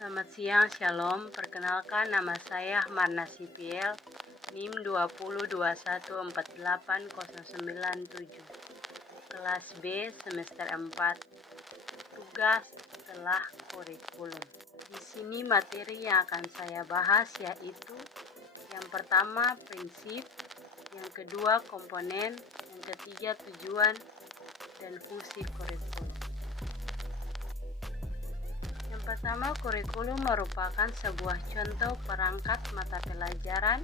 Selamat siang, Shalom. Perkenalkan, nama saya Marna Sipiel, NIM 202148097, kelas B, semester 4, tugas setelah kurikulum. Di sini materi yang akan saya bahas yaitu yang pertama prinsip, yang kedua komponen, yang ketiga tujuan, dan fungsi kurikulum. Yang pertama, kurikulum merupakan sebuah contoh perangkat mata pelajaran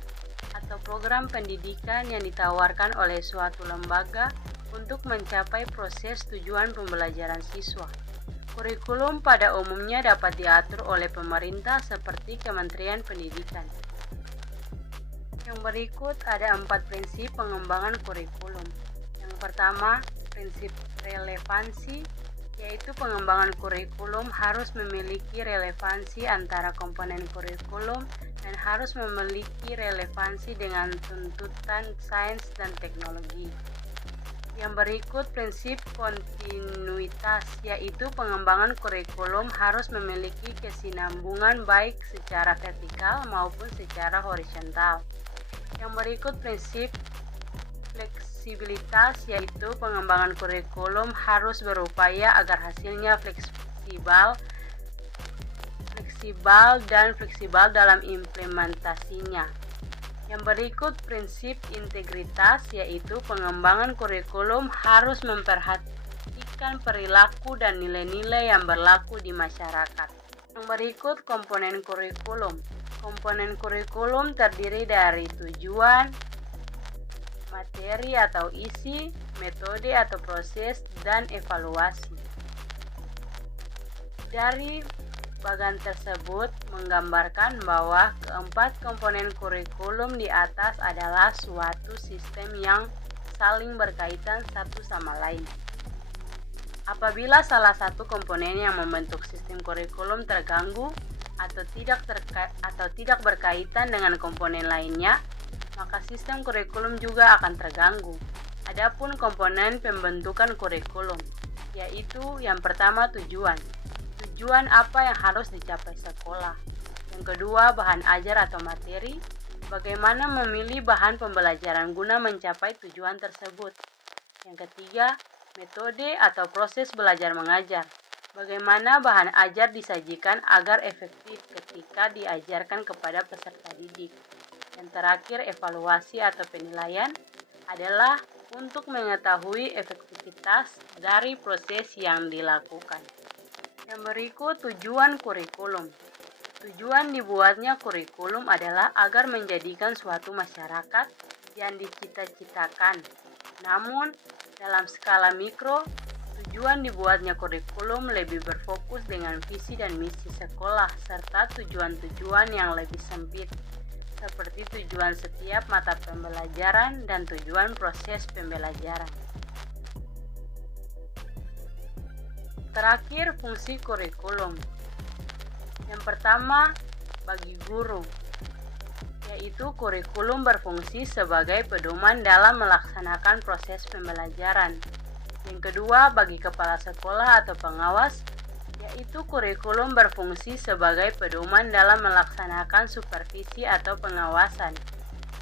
atau program pendidikan yang ditawarkan oleh suatu lembaga untuk mencapai proses tujuan pembelajaran siswa. Kurikulum pada umumnya dapat diatur oleh pemerintah seperti Kementerian Pendidikan. Yang berikut ada 4 prinsip pengembangan kurikulum. Yang pertama, prinsip relevansi, yaitu pengembangan kurikulum harus memiliki relevansi antara komponen kurikulum dan harus memiliki relevansi dengan tuntutan sains dan teknologi. Yang berikut prinsip kontinuitas, yaitu pengembangan kurikulum harus memiliki kesinambungan baik secara vertikal maupun secara horizontal. Yang berikut prinsip fleksibilitas, yaitu pengembangan kurikulum harus berupaya agar hasilnya fleksibel dalam implementasinya. Yang berikut prinsip integritas, yaitu pengembangan kurikulum harus memperhatikan perilaku dan nilai-nilai yang berlaku di masyarakat. Yang berikut komponen kurikulum. Komponen kurikulum terdiri dari tujuan, materi atau isi, metode atau proses, dan evaluasi. Dari bagan tersebut menggambarkan bahwa keempat komponen kurikulum di atas adalah suatu sistem yang saling berkaitan satu sama lain. Apabila salah satu komponen yang membentuk sistem kurikulum terganggu atau tidak berkaitan dengan komponen lainnya, maka sistem kurikulum juga akan terganggu. Adapun komponen pembentukan kurikulum, yaitu yang pertama tujuan. Tujuan apa yang harus dicapai sekolah. Yang kedua, bahan ajar atau materi. Bagaimana memilih bahan pembelajaran guna mencapai tujuan tersebut. Yang ketiga, metode atau proses belajar mengajar. Bagaimana bahan ajar disajikan agar efektif ketika diajarkan kepada peserta didik. Yang terakhir, evaluasi atau penilaian adalah untuk mengetahui efektivitas dari proses yang dilakukan. Yang berikut tujuan kurikulum. Tujuan dibuatnya kurikulum adalah agar menjadikan suatu masyarakat yang dicita-citakan. Namun, dalam skala mikro, tujuan dibuatnya kurikulum lebih berfokus dengan visi dan misi sekolah serta tujuan-tujuan yang lebih sempit, seperti tujuan setiap mata pembelajaran dan tujuan proses pembelajaran. Terakhir, fungsi kurikulum. Yang pertama, bagi guru, yaitu kurikulum berfungsi sebagai pedoman dalam melaksanakan proses pembelajaran. Yang kedua, bagi kepala sekolah atau pengawas, yaitu kurikulum berfungsi sebagai pedoman dalam melaksanakan supervisi atau pengawasan.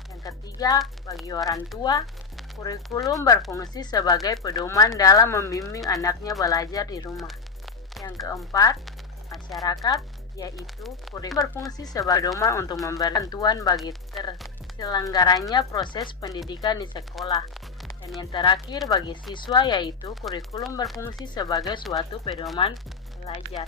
Yang ketiga, bagi orang tua, kurikulum berfungsi sebagai pedoman dalam membimbing anaknya belajar di rumah. Yang keempat, masyarakat, yaitu kurikulum berfungsi sebagai pedoman untuk memberi bantuan bagi terselenggaranya proses pendidikan di sekolah. Dan yang terakhir, bagi siswa, yaitu kurikulum berfungsi sebagai suatu pedoman belajar.